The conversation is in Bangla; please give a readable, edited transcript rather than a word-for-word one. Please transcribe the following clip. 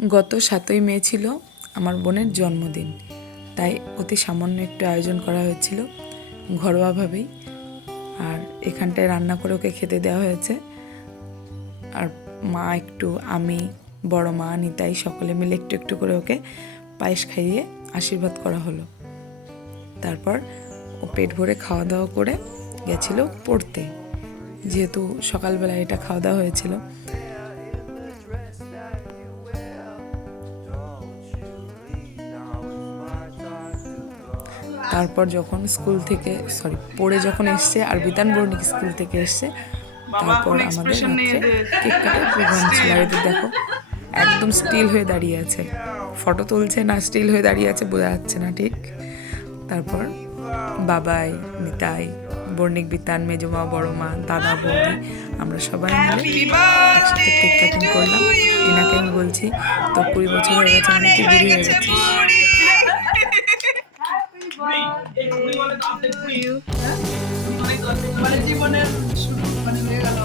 গত 7ই মে ছিল আমার বোনের জন্মদিন, তাই অতি সামান্য একটু আয়োজন করা হয়েছিল ঘরোয়াভাবেই। আর এখানটায় রান্না করে ওকে খেতে দেওয়া হয়েছে। আর মা একটু, আমি, বড় মা, নিতাই সকলে মিলে একটু একটু করে ওকে পায়েস খাইয়ে আশীর্বাদ করা হলো। তারপর ও পেট ভরে খাওয়া দাওয়া করে গেছিল পড়তে, যেহেতু সকালবেলা এটা খাওয়া দাওয়া হয়েছিল। তারপর যখন স্কুল থেকে পড়ে যখন এসছে আর বিতান বর্ণিক স্কুল থেকে এসছে, তারপর আমাদের রাত্রে কেক কাটার প্রোগ্রাম ছিল। আর এদের দেখো একদম স্টিল হয়ে দাঁড়িয়ে আছে, ফটো তুলছে না স্টিল হয়ে দাঁড়িয়ে আছে বোঝা যাচ্ছে না ঠিক। তারপর বাবাই, নিতাই, বর্ণিক, বিতান, মেজমা, বড় মা, দাদা, বৌদি, আমরা সবাই মিলে একসাথে কেক কাটিং করলাম। টিনাকে আমি বলছি, তো 20 বছর হয়ে গেছে, মানে কি বুড়ি হয়ে গেছিস। জীবনের শুরু হয়ে গেল।